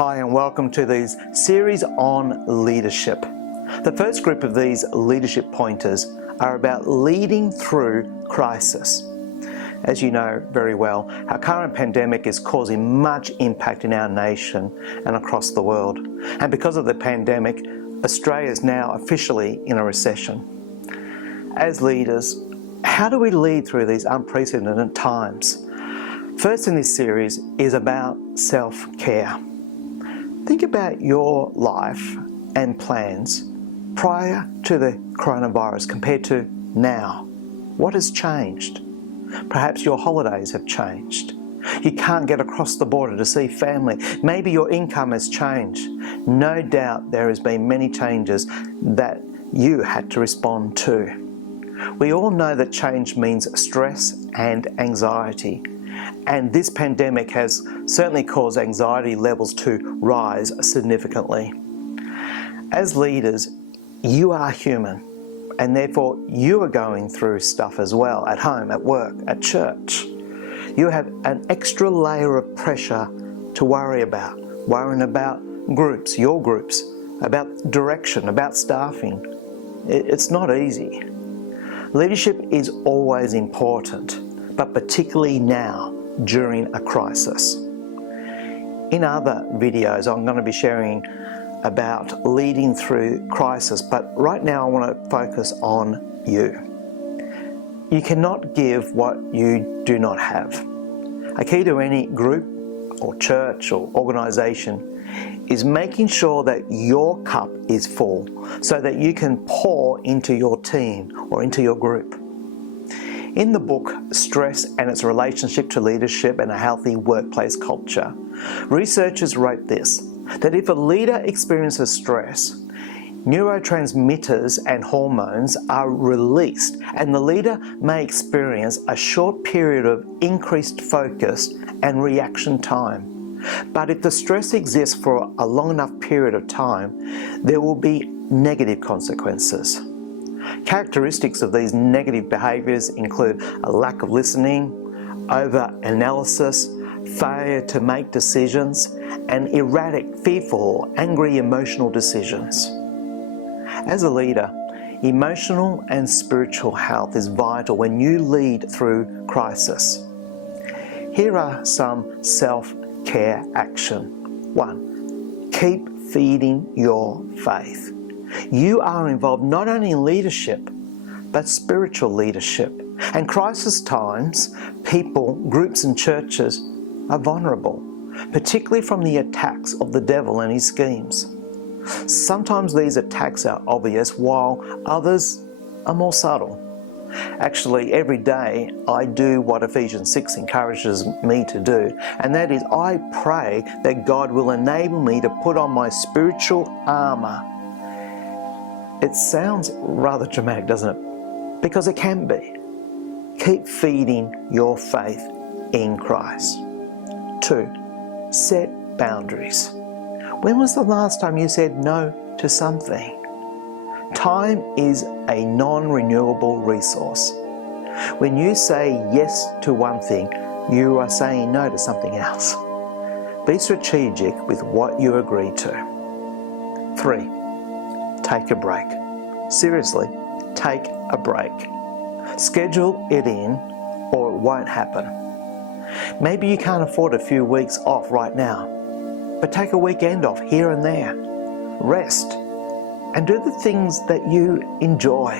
Hi and welcome to these series on leadership. The first group of these leadership pointers are about leading through crisis. As you know very well, our current pandemic is causing much impact in our nation and across the world. And because of the pandemic, Australia is now officially in a recession. As leaders, how do we lead through these unprecedented times? First in this series is about self-care. Think about your life and plans prior to the coronavirus compared to now. What has changed? Perhaps your holidays have changed. You can't get across the border to see family. Maybe your income has changed. No doubt there has been many changes that you had to respond to. We all know that change means stress and anxiety. And this pandemic has certainly caused anxiety levels to rise significantly. As leaders, you are human, and therefore you are going through stuff as well, at home, at work, at church. You have an extra layer of pressure to worrying about groups, your groups, about direction, about staffing. It's not easy. Leadership is always important, but particularly now, during a crisis. In other videos, I'm going to be sharing about leading through crisis, but right now I want to focus on you. You cannot give what you do not have. A key to any group or church or organisation is making sure that your cup is full so that you can pour into your team or into your group. In the book, Stress and Its Relationship to Leadership and a Healthy Workplace Culture, researchers wrote this, that if a leader experiences stress, neurotransmitters and hormones are released and the leader may experience a short period of increased focus and reaction time. But if the stress exists for a long enough period of time, there will be negative consequences. Characteristics of these negative behaviours include a lack of listening, over-analysis, failure to make decisions, and erratic, fearful, or angry emotional decisions. As a leader, emotional and spiritual health is vital when you lead through crisis. Here are some self-care action. 1. Keep feeding your faith. You are involved not only in leadership, but spiritual leadership. And crisis times, people, groups and churches are vulnerable, particularly from the attacks of the devil and his schemes. Sometimes these attacks are obvious, while others are more subtle. Actually, every day I do what Ephesians 6 encourages me to do, and that is I pray that God will enable me to put on my spiritual armour. It sounds rather dramatic, doesn't it? Because it can be. Keep feeding your faith in Christ. 2. Set boundaries. When was the last time you said no to something? Time is a non-renewable resource. When you say yes to one thing, you are saying no to something else. Be strategic with what you agree to. 3. Take a break. Seriously, take a break. Schedule it in or it won't happen. Maybe you can't afford a few weeks off right now, but take a weekend off here and there. Rest and do the things that you enjoy.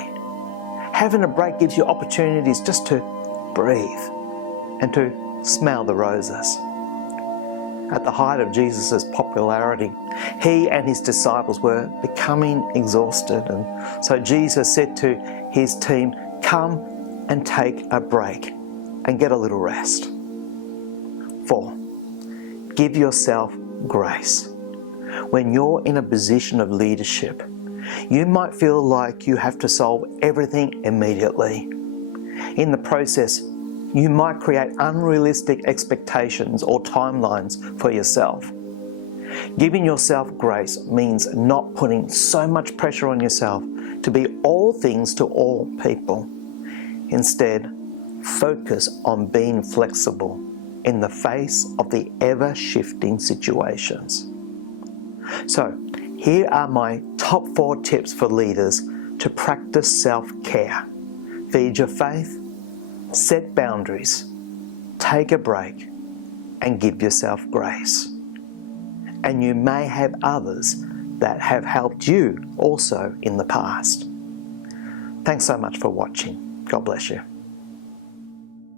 Having a break gives you opportunities just to breathe and to smell the roses. At the height of Jesus' popularity, he and his disciples were becoming exhausted, and so Jesus said to his team, "Come and take a break and get a little rest." 4. Give yourself grace. When you're in a position of leadership, you might feel like you have to solve everything immediately. In the process, you might create unrealistic expectations or timelines for yourself. Giving yourself grace means not putting so much pressure on yourself to be all things to all people. Instead, focus on being flexible in the face of the ever-shifting situations. So, here are my top 4 tips for leaders to practice self-care. Feed your faith, set boundaries, take a break, and give yourself grace. And you may have others that have helped you also in the past. Thanks so much for watching. God bless you.